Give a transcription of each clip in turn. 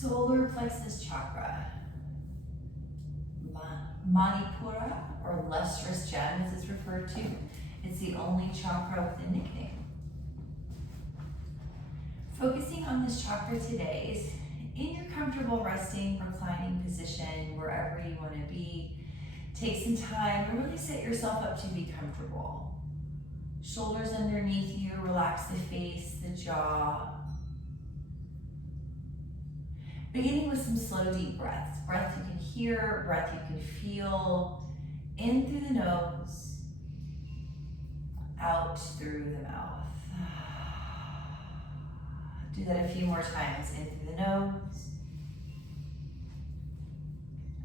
Solar Plexus Chakra. Manipura, or lustrous gem as it's referred to. It's the only chakra with a nickname. Focusing on this chakra today is in your comfortable resting, reclining position, wherever you want to be. Take some time to really set yourself up to be comfortable. Shoulders underneath you, relax the face, the jaw. Beginning with some slow, deep breaths. Breath you can hear, breath you can feel. In through the nose, out through the mouth. Do that a few more times. In through the nose,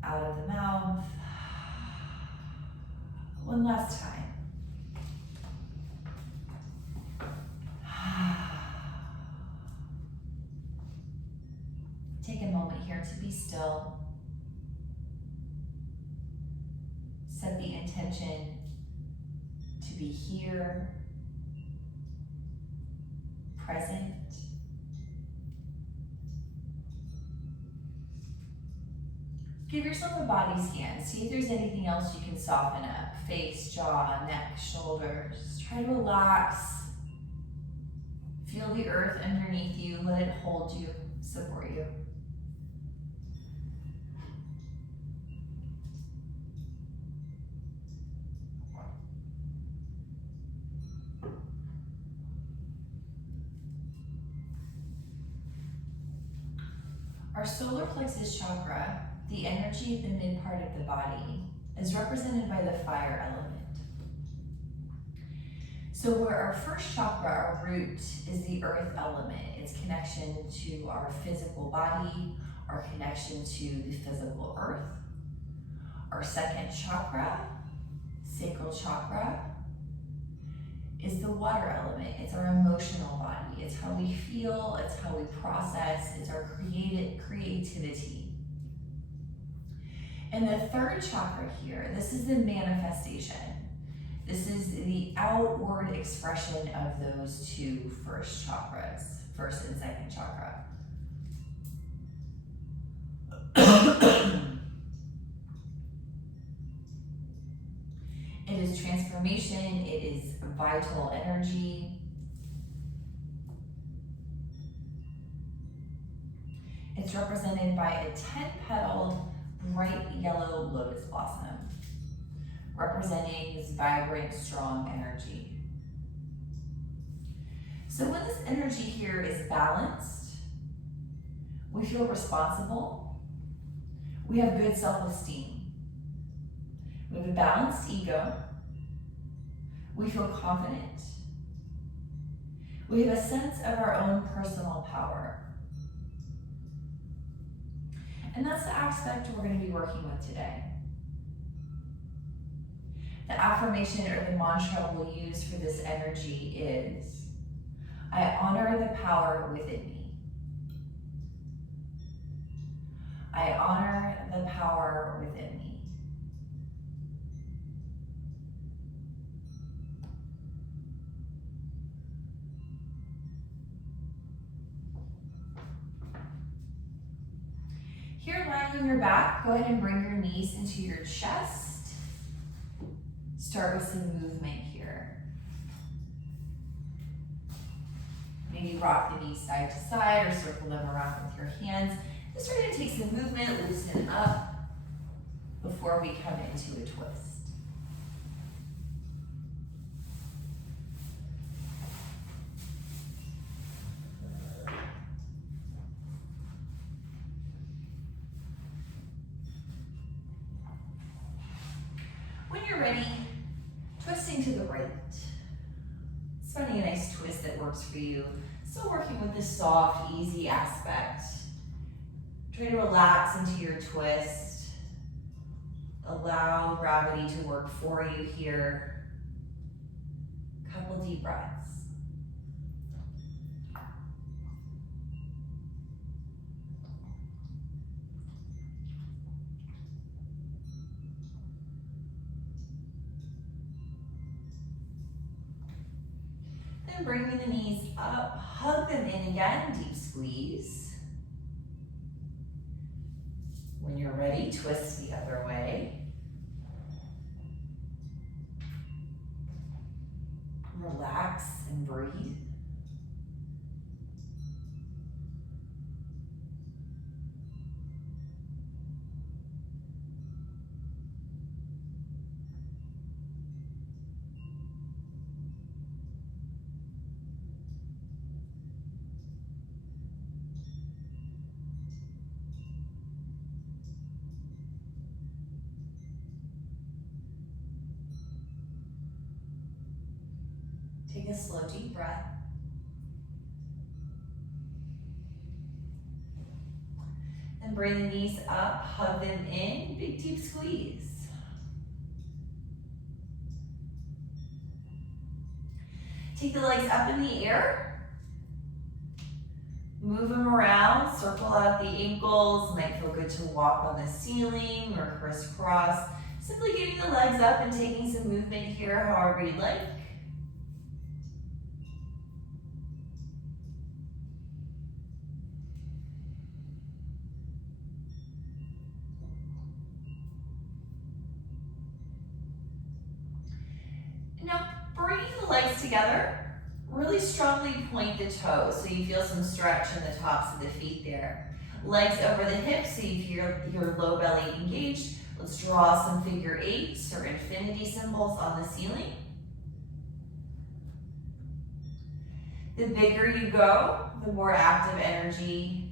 out of the mouth. One last time. Take a moment here to be still. Set the intention to be here, present. Give yourself a body scan. See if there's anything else you can soften up. Face, jaw, neck, shoulders. Try to relax. Feel the earth underneath you. Let it hold you, support you. Our solar plexus chakra, the energy at the mid part of the body, is represented by the fire element. So where our first chakra, our root, is the earth element, its connection to our physical body, our connection to the physical earth. Our second chakra, sacral chakra, is the water element. It's our emotional body. It's how we feel, it's how we process, it's our creativity. And the third chakra here, this is the manifestation. This is the outward expression of those two first chakras, first and second chakra. It is transformation, it is vital energy. It's represented by a 10-petaled bright yellow lotus blossom, representing this vibrant, strong energy. So when this energy here is balanced, we feel responsible, we have good self-esteem. We have a balanced ego. We feel confident. We have a sense of our own personal power. And that's the aspect we're going to be working with today. The affirmation or the mantra we'll use for this energy is, I honor the power within me. I honor the power within me. Here, lying on your back, go ahead and bring your knees into your chest. Start with some movement here. Maybe rock the knees side to side or circle them around with your hands. Just try to take some movement, loosen up before we come into a twist. When you're ready, twisting to the right. It's finding a nice twist that works for you. Still working with this soft, easy aspect. Try to relax into your twist. Allow gravity to work for you here. Couple deep breaths. Then bringing the knees up, hug them in again, deep squeeze. When you're ready, twist the other way. Relax and breathe. Take a slow, deep breath. And bring the knees up, hug them in, big deep squeeze. Take the legs up in the air. Move them around, circle out the ankles. Might feel good to walk on the ceiling or crisscross. Simply getting the legs up and taking some movement here, however you'd like. Now, bringing the legs together, really strongly point the toes so you feel some stretch in the tops of the feet there. Legs over the hips so you feel your low belly engaged. Let's draw some figure eights or infinity symbols on the ceiling. The bigger you go, the more active energy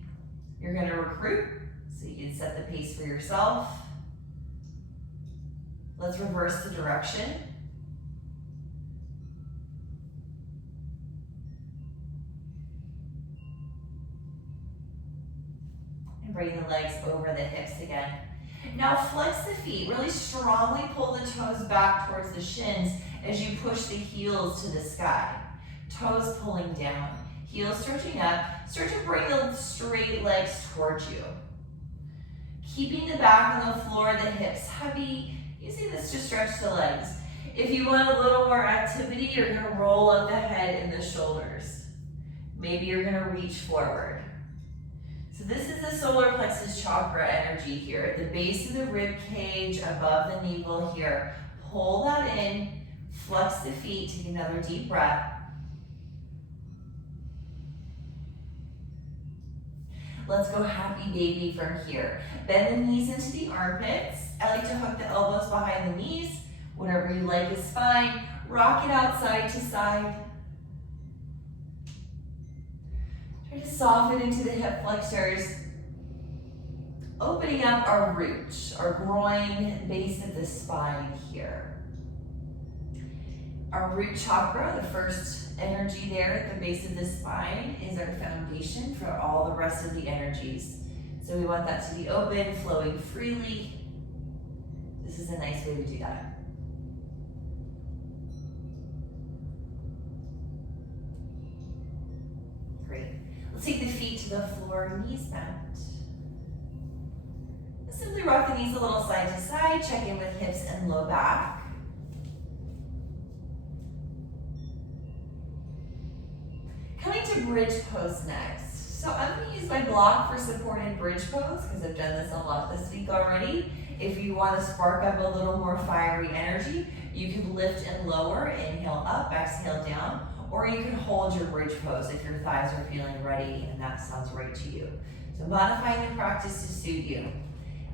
you're going to recruit, so you can set the pace for yourself. Let's reverse the direction. Bring the legs over the hips again. Now flex the feet, really strongly pull the toes back towards the shins as you push the heels to the sky. Toes pulling down, heels stretching up. Start to bring the straight legs towards you. Keeping the back on the floor, the hips heavy, using this to stretch the legs. If you want a little more activity, you're gonna roll up the head and the shoulders. Maybe you're gonna reach forward. So this is the solar plexus chakra energy here at the base of the rib cage, above the navel here. Pull that in, flex the feet, take another deep breath. Let's go happy baby from here. Bend the knees into the armpits. I like to hook the elbows behind the knees. Whatever you like is fine. Rock it out side to side. Try to soften into the hip flexors. Opening up our root, our groin, base of the spine here. Our root chakra, the first energy there at the base of the spine, is our foundation for all the rest of the energies. So we want that to be open, flowing freely. This is a nice way to do that. Great. Let's take the feet to the floor, knees bent. Simply rock the knees a little side to side, check in with hips and low back. Coming to bridge pose next. So I'm going to use my block for supported bridge pose because I've done this a lot this week already. If you want to spark up a little more fiery energy, you can lift and lower, inhale up, exhale down, or you can hold your bridge pose if your thighs are feeling ready and that sounds right to you. So modifying the practice to suit you.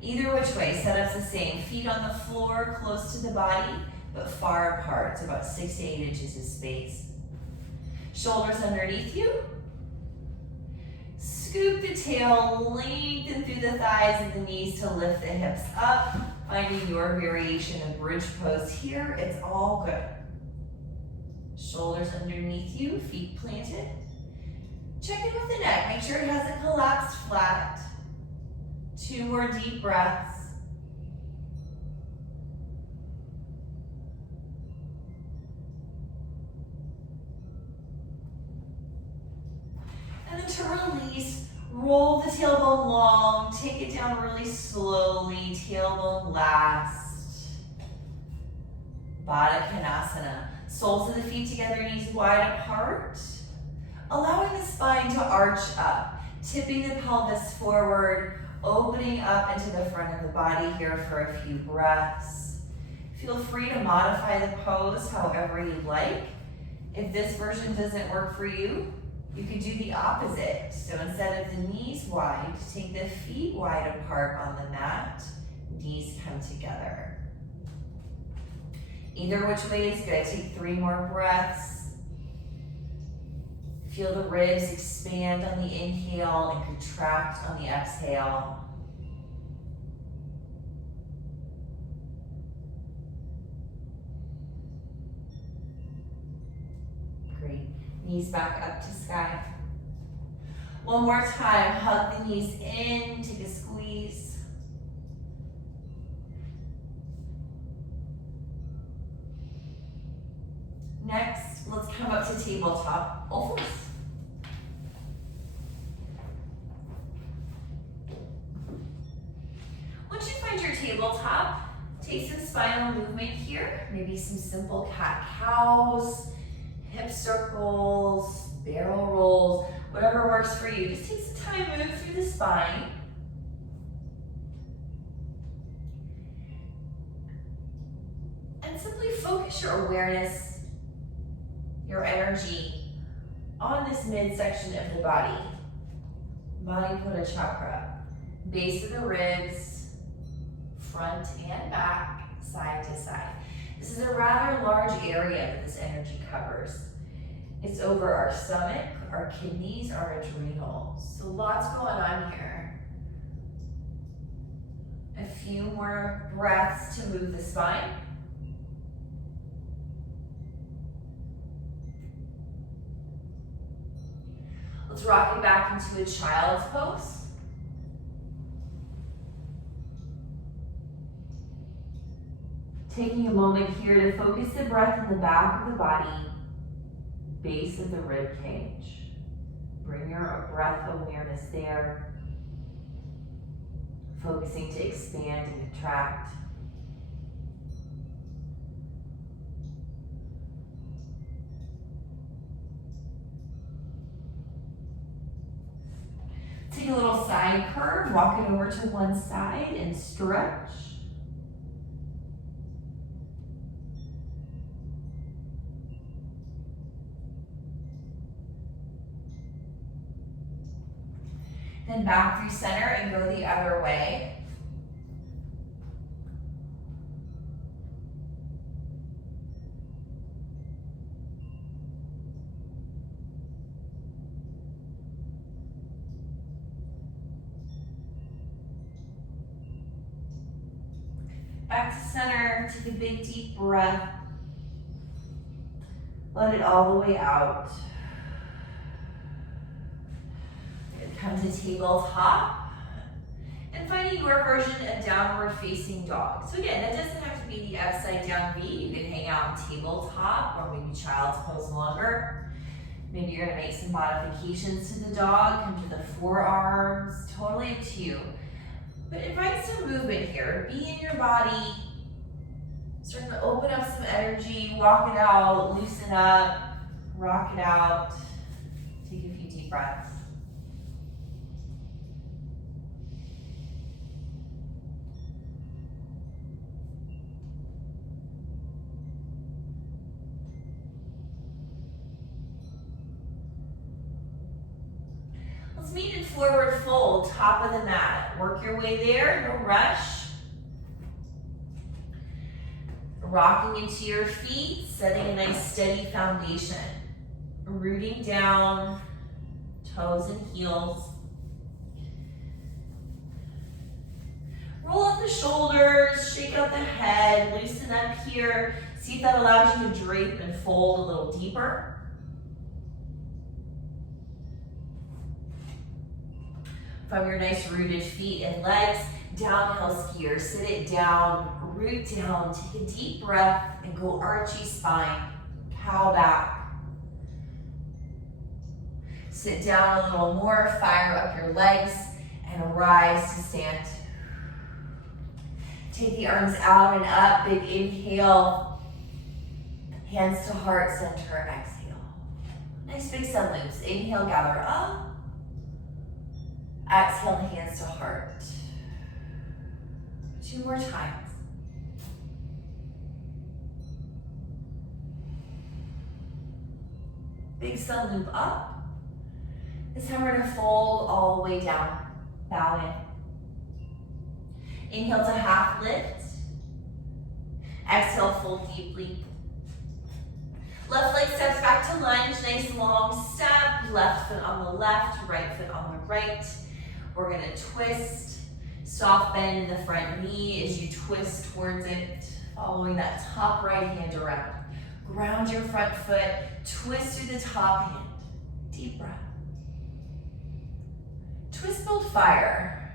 Either which way, setup's the same. Feet on the floor, close to the body, but far apart. It's about 6 to 8 inches of space. Shoulders underneath you. Scoop the tail, lengthen through the thighs and the knees to lift the hips up. Finding your variation of bridge pose here, it's all good. Shoulders underneath you, feet planted. Check in with the neck, make sure it hasn't collapsed flat. 2 more deep breaths. And then to release, roll the tailbone long, take it down really slowly, tailbone last. Baddha Konasana. Soles of the feet together, knees wide apart. Allowing the spine to arch up, tipping the pelvis forward, Opening up into the front of the body here for a few breaths. Feel free to modify the pose however you like. If this version doesn't work for you, you could do the opposite. So instead of the knees wide, take the feet wide apart on the mat. Knees come together. Either which way is good. Take 3 more breaths. Feel the ribs expand on the inhale and contract on the exhale. Great. Knees back up to sky. One more time. Hug the knees in. Take a squeeze. Next, let's come up to tabletop all fours. Once you find your tabletop, take some spinal movement here. Maybe some simple cat-cows, hip circles, barrel rolls, whatever works for you. Just take some time, move through the spine. And simply focus your awareness, your energy on this midsection of the body. Manipura Chakra, base of the ribs, front and back, side to side. This is a rather large area that this energy covers. It's over our stomach, our kidneys, our adrenals. So lots going on here. A few more breaths to move the spine. Let's rock it back into a child's pose. Taking a moment here to focus the breath in the back of the body, base of the rib cage. Bring your breath awareness there. Focusing to expand and contract. Take a little side curve, walk it over to one side and stretch. Then back through center and go the other way. Back to center, take a big deep breath. Let it all the way out. Come to tabletop and finding your version of downward facing dog. So again, that doesn't have to be the upside down V. You can hang out in tabletop or maybe child's pose longer. Maybe you're gonna make some modifications to the dog, come to the forearms, totally up to you. But invite some movement here. Be in your body. Start to open up some energy, walk it out, loosen up, rock it out. Take a few deep breaths. Let's meet in forward fold, top of the mat. Work your way there, no rush. Rocking into your feet, setting a nice steady foundation. Rooting down, toes and heels. Roll up the shoulders, shake out the head, loosen up here. See if that allows you to drape and fold a little deeper. From your nice rooted feet and legs, downhill skier, sit it down, root down, take a deep breath and go archy spine, cow back. Sit down a little more, fire up your legs and rise to stand. Take the arms out and up, big inhale, hands to heart center, exhale. Nice big sun loops, inhale, gather up. Exhale, hands to heart. 2 more times. Big sun loop up. This time we're gonna fold all the way down. Bow in. Inhale to half lift. Exhale, fold deeply. Left leg steps back to lunge, nice long step. Left foot on the left, right foot on the right. We're gonna twist. Soft bend in the front knee as you twist towards it, following that top right hand around. Ground your front foot, twist through the top hand. Deep breath. Twist, build, fire.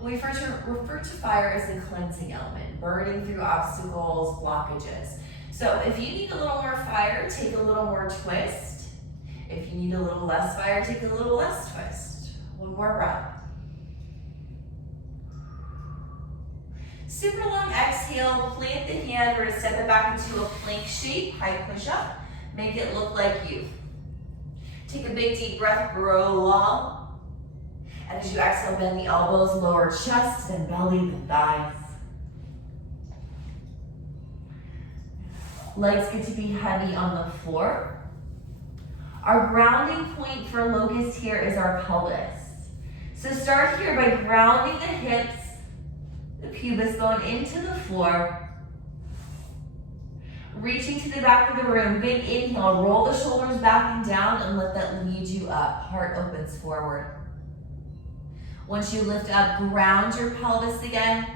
We refer to fire as the cleansing element, burning through obstacles, blockages. So if you need a little more fire, take a little more twist. If you need a little less fire, take a little less twist. 1 more breath. Super long exhale, plant the hand, we're gonna step it back into a plank shape, high push up. Make it look like you. Take a big deep breath, grow long. And as you exhale, bend the elbows, lower chest, then belly, then thighs. Legs get to be heavy on the floor. Our grounding point for locust here is our pelvis. So start here by grounding the hips, the pubis going into the floor. Reaching to the back of the room, big inhale, roll the shoulders back and down and let that lead you up. Heart opens forward. Once you lift up, ground your pelvis again.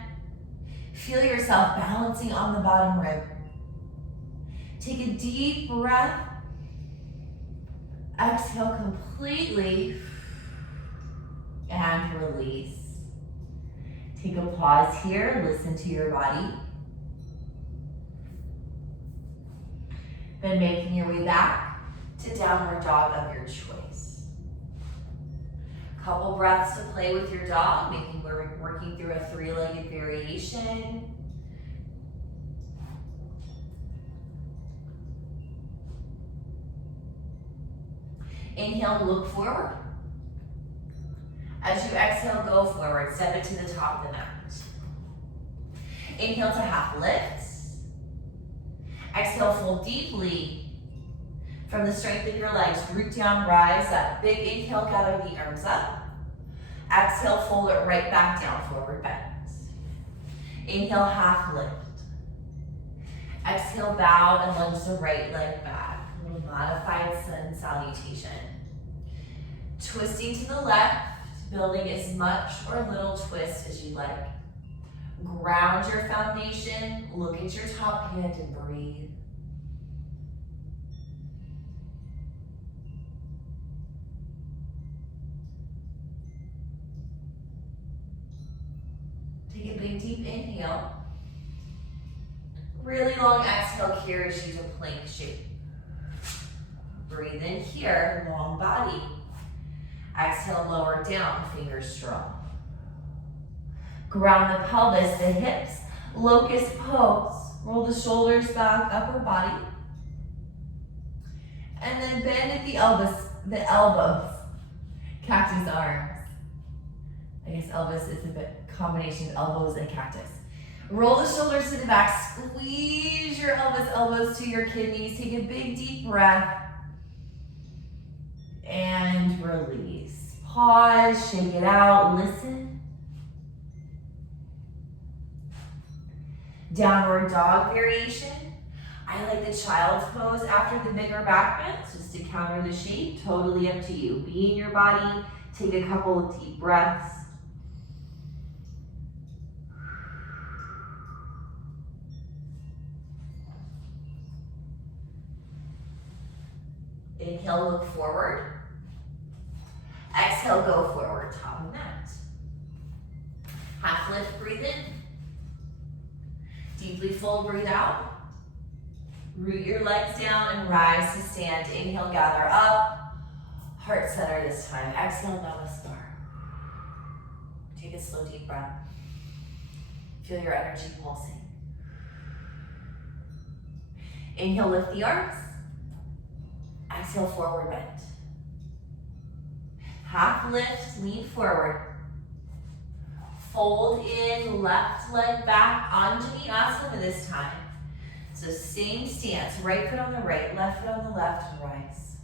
Feel yourself balancing on the bottom rib. Take a deep breath. Exhale completely and release. Take a pause here, listen to your body. Then making your way back to downward dog of your choice. Couple breaths to play with your dog, we're working through a 3-legged variation. Inhale, look forward. As you exhale, go forward. Step it to the top of the mat. Inhale to half lift. Exhale, fold deeply. From the strength of your legs, root down, rise up. Big inhale, gather the arms up. Exhale, fold it right back down, forward bend. Inhale, half lift. Exhale, bow and lunge the right leg back. A little modified sun salutation. Twisting to the left, building as much or little twist as you like. Ground your foundation, look at your top hand and breathe. Take a big deep inhale. Really long exhale carries you to plank shape. Breathe in here, long body. Exhale, lower down, fingers strong. Ground the pelvis, the hips. Locust pose. Roll the shoulders back, upper body. And then bend at the elbows. Cactus arms. I guess Elvis is a bit combination of elbows and cactus. Roll the shoulders to the back. Squeeze your elbows to your kidneys. Take a big deep breath. And release. Pause, shake it out, listen. Downward dog variation. I like the child's pose after the bigger back bend, just to counter the shape. Totally up to you. Be in your body. Take a couple of deep breaths. Inhale, look forward. Exhale, go forward, top of mat. Half lift, breathe in. Deeply fold, breathe out. Root your legs down and rise to stand. Inhale, gather up. Heart center this time. Exhale, namaskar. Take a slow, deep breath. Feel your energy pulsing. Inhale, lift the arms. Exhale, forward bend. Half lift, lean forward. Fold in, left leg back, Anjaneyasana this time. So same stance, right foot on the right, left foot on the left, and rise.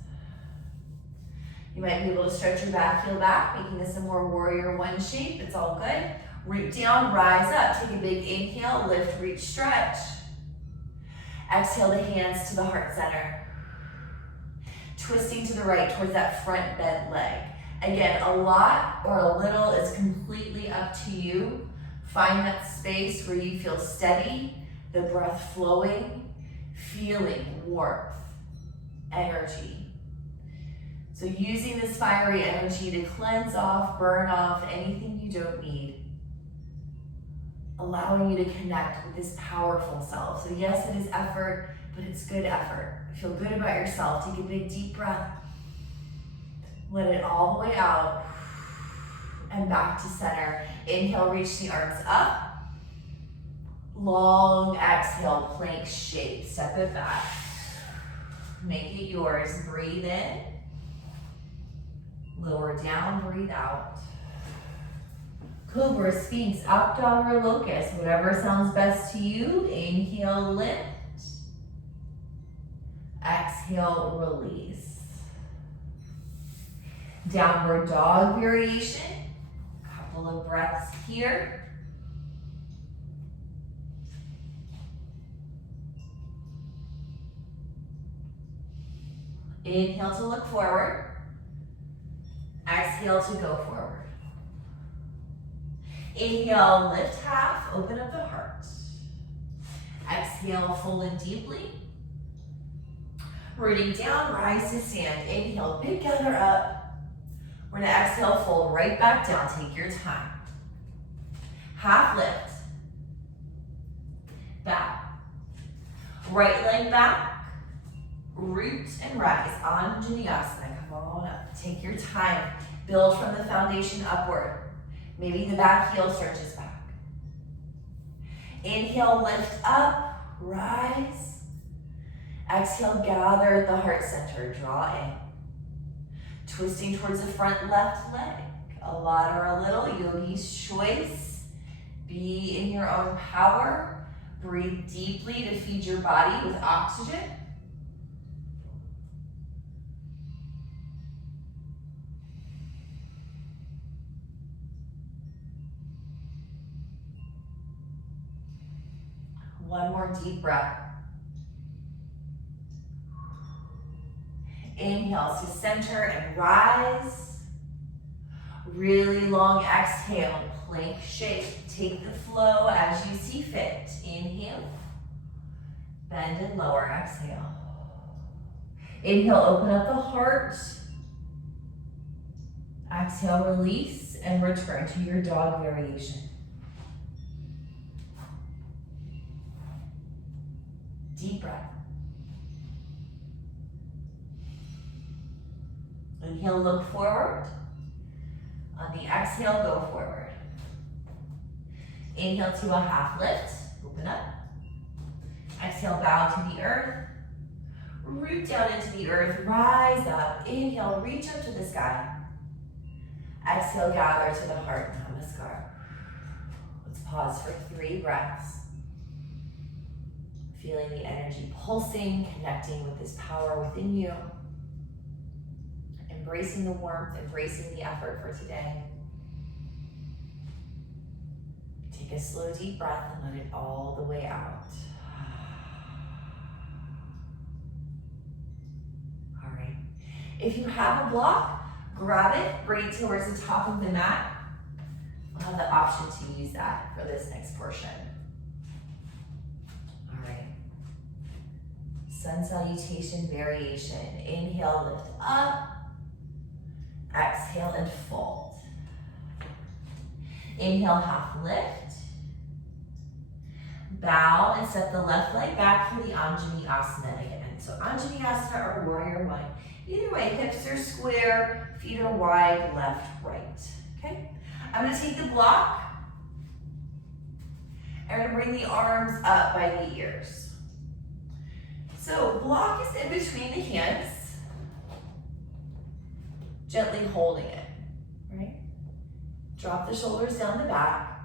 You might be able to stretch your back heel back, making this a more warrior one shape. It's all good. Root down, rise up. Take a big inhale, lift, reach, stretch. Exhale the hands to the heart center. Twisting to the right towards that front bent leg. Again, a lot or a little is completely up to you. Find that space where you feel steady, the breath flowing, feeling warmth, energy. So using this fiery energy to cleanse off, burn off anything you don't need. Allowing you to connect with this powerful self. So yes, it is effort, but it's good effort. Feel good about yourself. Take a big deep breath. Let it all the way out. And back to center. Inhale, reach the arms up. Long exhale, plank shape. Step it back. Make it yours. Breathe in. Lower down, breathe out. Cobra, Sphinx, up dog, or locust. Whatever sounds best to you. Inhale, lift. Exhale, release. Downward dog variation. Couple of breaths here. Inhale to look forward. Exhale to go forward. Inhale, lift half, open up the heart. Exhale, fold in deeply. Rooting down, rise to stand. Inhale, big gather up. We're gonna exhale, fold right back down. Take your time. Half lift. Back. Right leg back. Root and rise. Anjaneyasana. Come on up. Take your time. Build from the foundation upward. Maybe the back heel stretches back. Inhale, lift up, rise. Exhale, gather at the heart center, draw in. Twisting towards the front left leg. A lot or a little, yogi's choice. Be in your own power. Breathe deeply to feed your body with oxygen. One more deep breath. Inhale to center and rise. Really long exhale, plank shape. Take the flow as you see fit. Inhale, bend and lower, exhale. Inhale, open up the heart. Exhale, release and return to your dog variation. Deep breath. Inhale, look forward. On the exhale, go forward. Inhale to a half lift, open up. Exhale, bow to the earth. Root down into the earth, rise up. Inhale, reach up to the sky. Exhale, gather to the heart, namaskar. Let's pause for 3 breaths. Feeling the energy pulsing, connecting with this power within you. Embracing the warmth, embracing the effort for today. Take a slow, deep breath and let it all the way out. All right. If you have a block, grab it, bring it towards the top of the mat. We'll have the option to use that for this next portion. All right. Sun salutation variation. Inhale, lift up. Exhale and fold. Inhale, half lift. Bow and step the left leg back for the Anjaneyasana again. So Anjaneyasana or warrior one. Either way, hips are square, feet are wide, left, right. Okay? I'm gonna take the block. I'm gonna bring the arms up by the ears. So block is in between the hands. Gently holding it. Drop the shoulders down the back.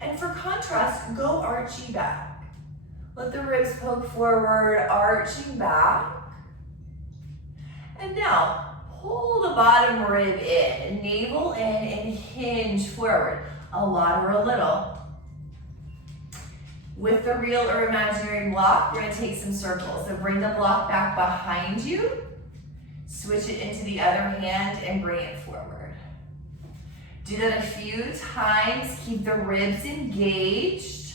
And for contrast, go arching back. Let the ribs poke forward, arching back. And now, pull the bottom rib in, navel in, and hinge forward. A lot or a little. With the real or imaginary block, we're gonna take some circles. So bring the block back behind you, switch it into the other hand, and bring it forward. Do that a few times, keep the ribs engaged.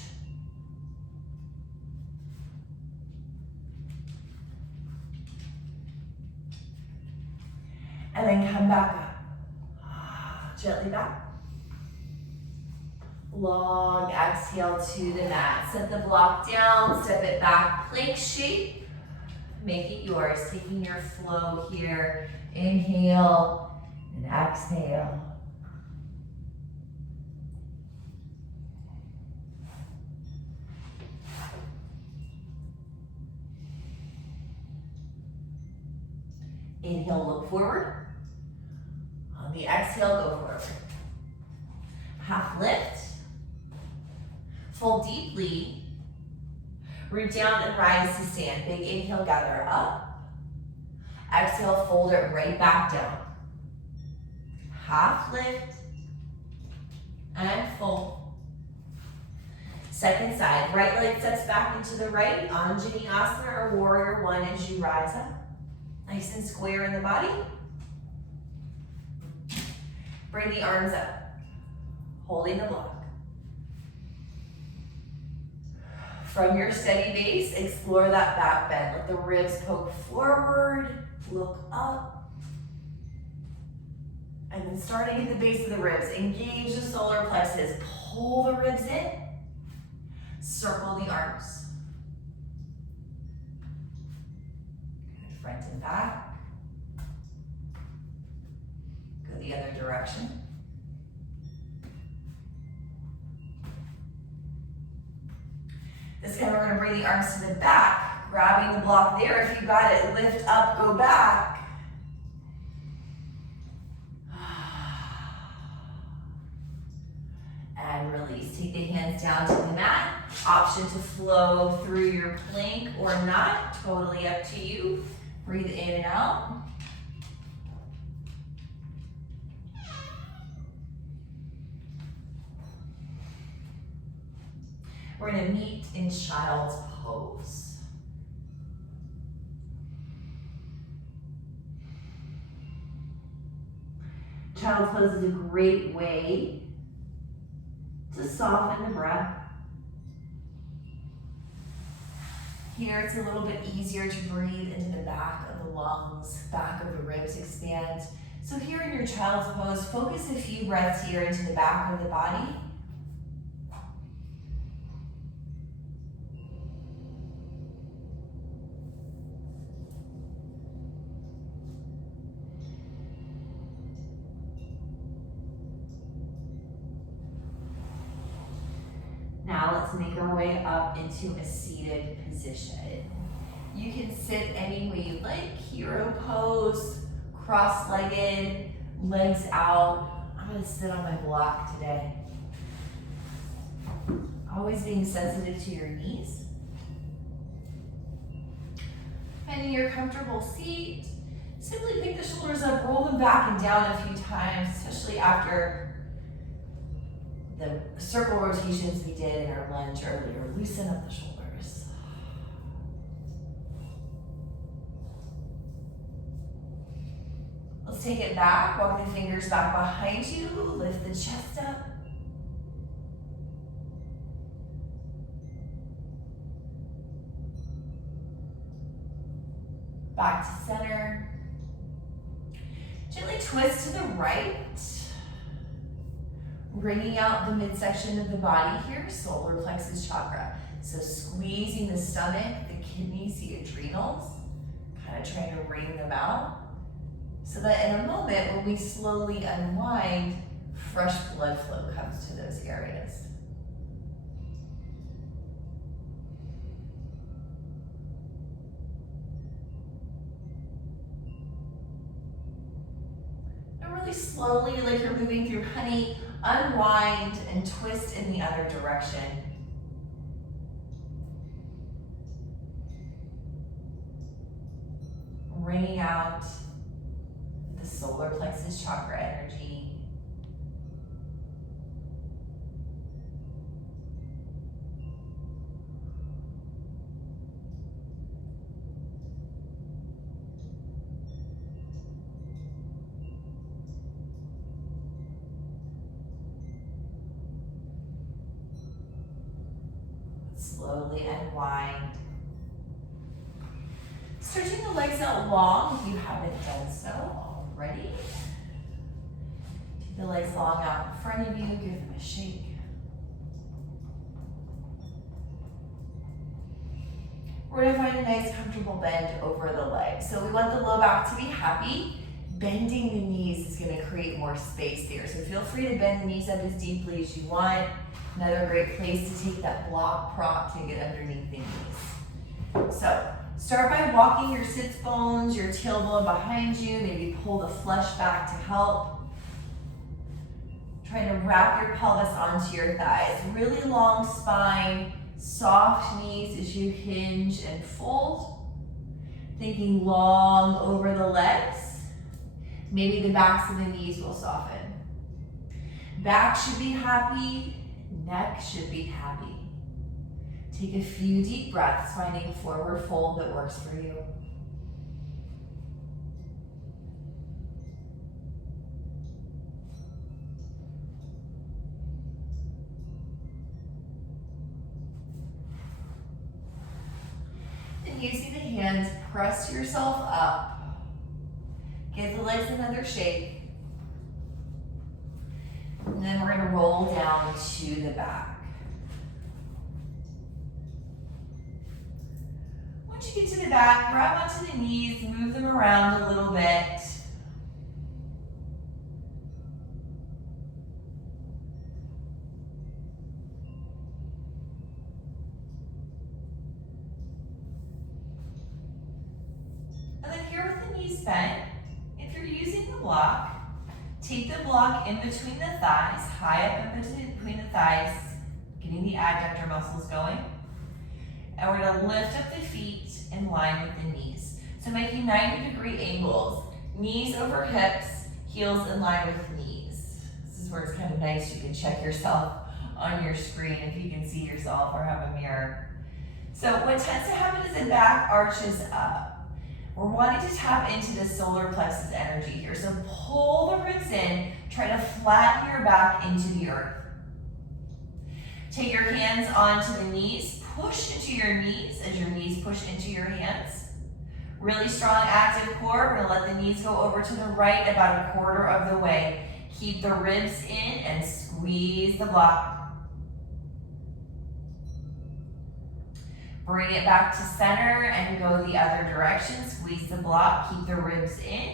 And then come back up. Gently back. Long exhale to the mat. Set the block down, step it back, plank shape. Make it yours, taking your flow here. Inhale and exhale. Inhale, look forward. On the exhale, go forward. Half lift. Fold deeply. Root down and rise to stand. Big inhale, gather up. Exhale, fold it right back down. Half lift. And fold. Second side. Right leg steps back into the right. Anjali Asana or Warrior One as you rise up. Nice and square in the body. Bring the arms up. Holding the block. From your steady base, explore that back bend. Let the ribs poke forward, look up. And then starting at the base of the ribs, engage the solar plexus. Pull the ribs in, circle the arms. Good, front and back. Go the other direction. This time we're going to bring the arms to the back, grabbing the block there. If you got it, lift up, go back. And release. Take the hands down to the mat. Option to flow through your plank or not, totally up to you. Breathe in and out. We're going to meet in child's pose. Child's pose is a great way to soften the breath. Here it's a little bit easier to breathe into the back of the lungs, back of the ribs expand. So here in your child's pose, focus a few breaths here into the back of the body. Now let's make our way up into a seated position. You can sit any way you like, hero pose, cross-legged, legs out. I'm gonna sit on my block today. Always being sensitive to your knees. Finding your comfortable seat. Simply pick the shoulders up, roll them back and down a few times, especially after the circle rotations we did in our lunge earlier. Loosen up the shoulders. Let's take it back, walk the fingers back behind you, lift the chest up. Back to center. Gently twist to the right. Bringing out the midsection of the body here, solar plexus chakra. So squeezing the stomach, the kidneys, the adrenals, kind of trying to wring them out. So that in a moment, when we slowly unwind, fresh blood flow comes to those areas. Now really slowly, like you're moving through honey, unwind and twist in the other direction. Bringing out the solar plexus chakra energy. Slowly unwind. Stretching the legs out long if you haven't done so already. Take the legs long out in front of you, give them a shake. We're gonna find a nice comfortable bend over the legs. So we want the low back to be happy. Bending the knees is gonna create more space there. So feel free to bend the knees up as deeply as you want. Another great place to take that block prop to get underneath the knees. So start by walking your sits bones, your tailbone behind you. Maybe pull the flesh back to help. Try to wrap your pelvis onto your thighs. Really long spine, soft knees as you hinge and fold. Thinking long over the legs. Maybe the backs of the knees will soften. Back should be happy. Neck should be happy. Take a few deep breaths, finding a forward fold that works for you. Then using the hands, press yourself up. Give the legs another shake. And then we're gonna roll down to the back. Once you get to the back, grab onto the knees, move them around a little bit. And then here with the knees bent, if you're using the block, take the block in between the thighs, high up in between the thighs, getting the adductor muscles going. And we're gonna lift up the feet in line with the knees. So making 90-degree angles, knees over hips, heels in line with knees. This is where it's kind of nice. You can check yourself on your screen if you can see yourself or have a mirror. So what tends to happen is the back arches up. We're wanting to tap into the solar plexus energy here. So pull the ribs in, try to flatten your back into the earth. Take your hands onto the knees, push into your knees as your knees push into your hands. Really strong active core. We're gonna let the knees go over to the right about a quarter of the way. Keep the ribs in and squeeze the block. Bring it back to center and go the other direction. Squeeze the block, keep the ribs in.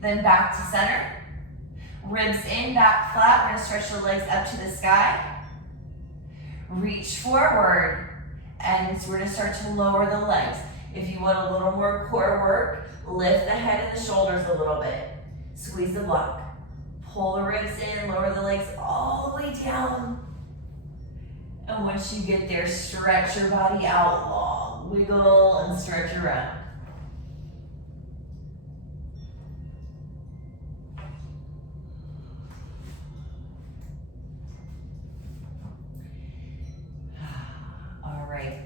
Then back to center. Ribs in, back flat. We're gonna stretch the legs up to the sky. Reach forward, and we're gonna start to lower the legs. If you want a little more core work, lift the head and the shoulders a little bit. Squeeze the block. Pull the ribs in, lower the legs all the way down. And once you get there, stretch your body out long. Wiggle and stretch around. All right,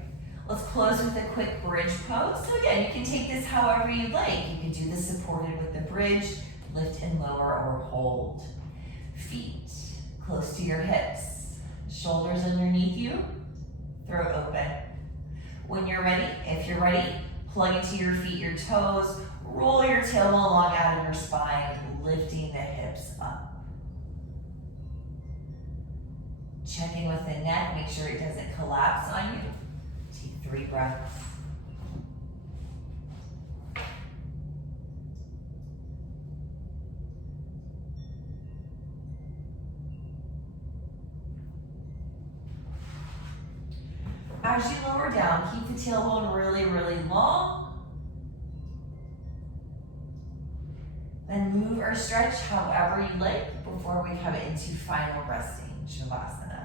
let's close with a quick bridge pose. So again, you can take this however you'd like. You can do this supported with the bridge, lift and lower or hold. Feet close to your hips. Shoulders underneath you, throat open. When you're ready, if you're ready, plug into your feet, your toes, roll your tailbone along out of your spine, lifting the hips up. Checking with the neck, make sure it doesn't collapse on you. Take 3 breaths. As you lower down, keep the tailbone really, really long. Then move or stretch however you like before we come into final resting Shavasana.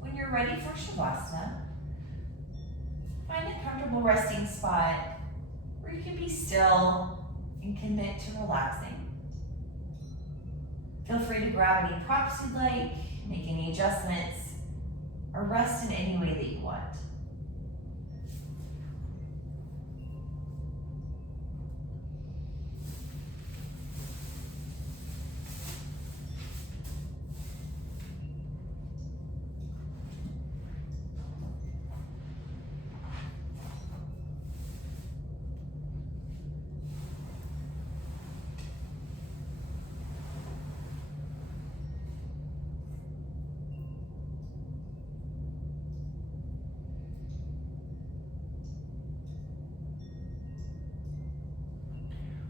When you're ready for Shavasana, find a comfortable resting spot where you can be still and commit to relaxing. Feel free to grab any props you'd like, make any adjustments, or rest in any way that you want.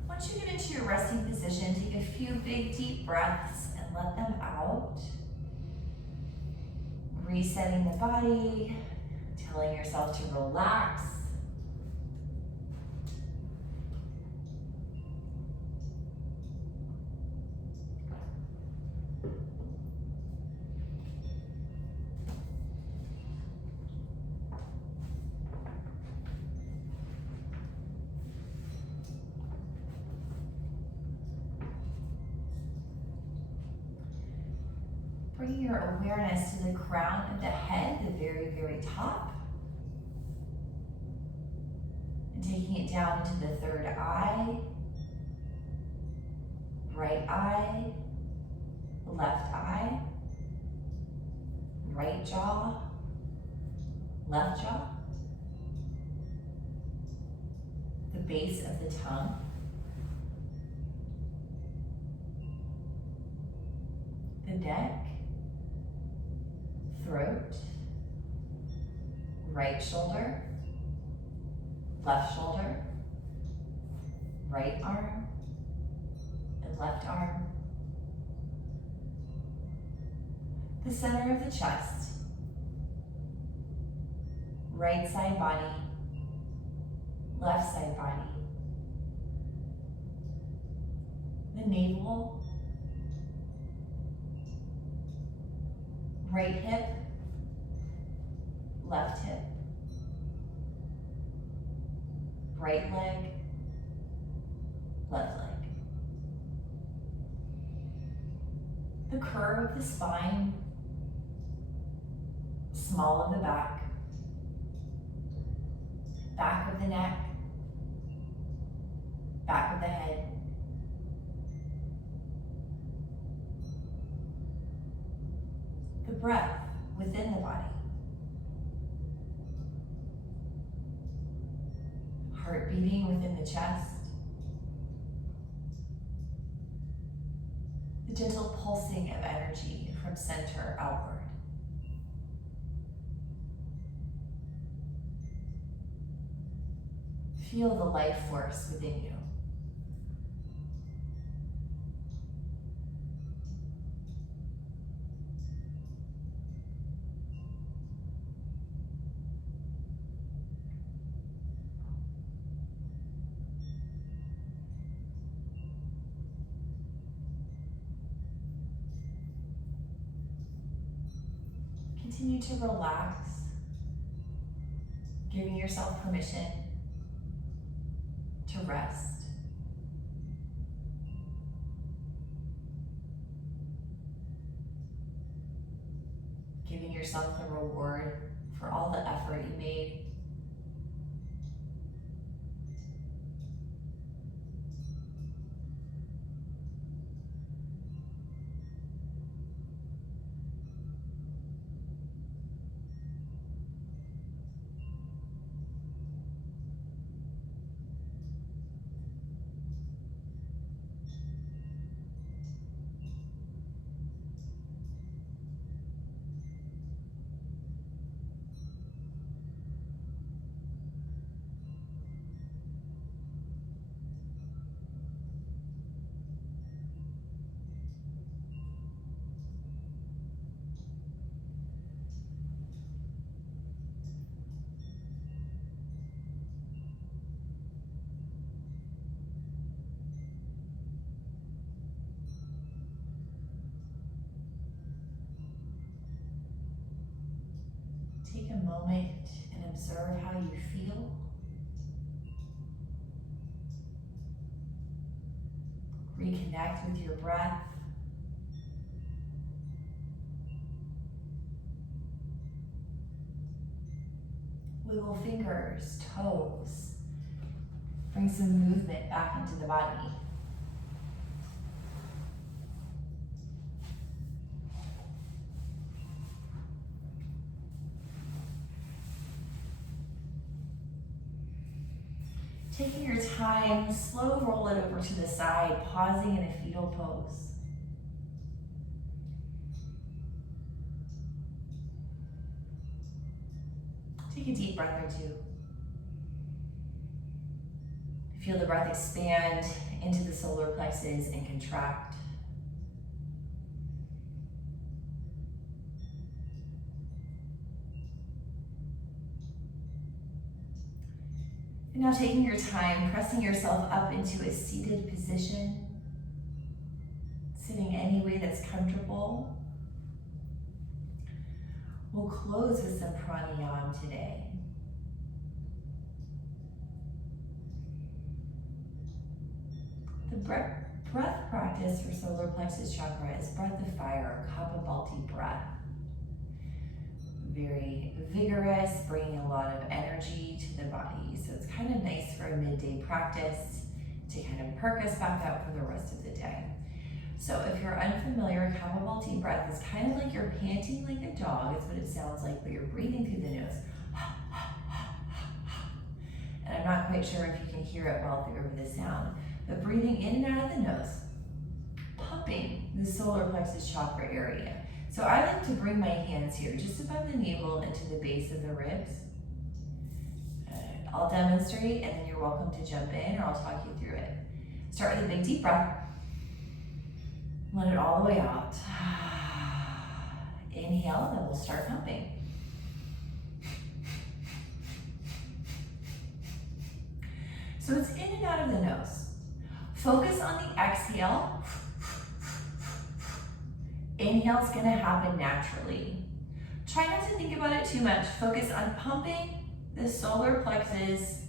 Once you get into your resting position, take a few big deep breaths and let them out. Resetting the body, telling yourself to relax. Bring your awareness to the crown of the head, the very, very top. And taking it down into the third eye, right eye, left eye, right jaw, left jaw, the base of the tongue, the neck, throat, right shoulder, left shoulder, right arm, and left arm, the center of the chest, right side body, left side body, the navel, right hip, left hip, right leg, left leg. The curve of the spine, small of the back, back of the neck, back of the head, the breath within the body, heart beating within the chest, the gentle pulsing of energy from center outward. Feel the life force within you. Continue to relax, giving yourself permission to rest. Giving yourself the reward for all the effort you made. a moment and observe how you feel. Reconnect with your breath. Wiggle fingers, toes. Bring some movement back into the body. Taking your time, slow roll it over to the side, pausing in a fetal pose. Take a deep breath or two. Feel the breath expand into the solar plexus and contract. And now taking your time, pressing yourself up into a seated position, sitting any way that's comfortable. We'll close with some pranayama today. The breath practice for solar plexus chakra is breath of fire, Kapalabhati breath. Very vigorous, bringing a lot of energy to the body. So it's kind of nice for a midday practice to kind of perk us back up for the rest of the day. So if you're unfamiliar, Kapalabhati breath is kind of like you're panting like a dog. It's what it sounds like, but you're breathing through the nose. And I'm not quite sure if you can hear it well over the sound, but breathing in and out of the nose, pumping the solar plexus chakra area. So I like to bring my hands here, just above the navel into the base of the ribs. I'll demonstrate, and then you're welcome to jump in, or I'll talk you through it. Start with a big deep breath. Let it all the way out. Inhale, then we'll start pumping. So it's in and out of the nose. Focus on the exhale. Inhale is going to happen naturally. Try not to think about it too much. Focus on pumping the solar plexus,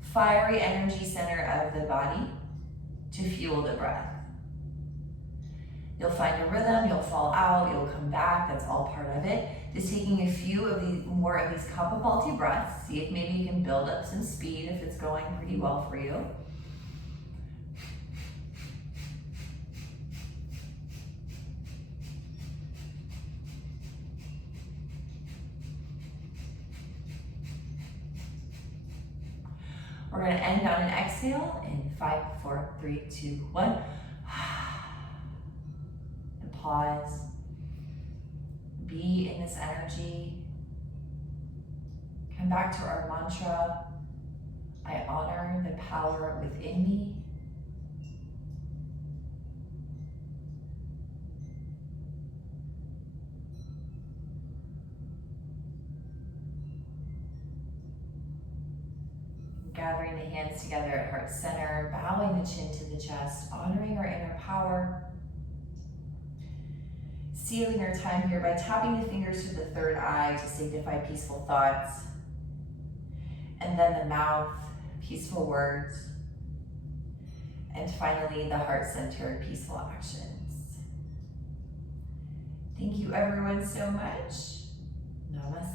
fiery energy center of the body to fuel the breath. You'll find a rhythm, you'll fall out, you'll come back, that's all part of it. Just taking a few of these, more of these Kapalabhati breaths, see if maybe you can build up some speed if it's going pretty well for you. We're going to end on an exhale in 5, 4, 3, 2, 1. And pause. Be in this energy. Come back to our mantra. I honor the power within me. Gathering the hands together at heart center, bowing the chin to the chest, honoring our inner power. Sealing our time here by tapping the fingers to the third eye to signify peaceful thoughts. And then the mouth, peaceful words. And finally, the heart center, peaceful actions. Thank you everyone so much. Namaste.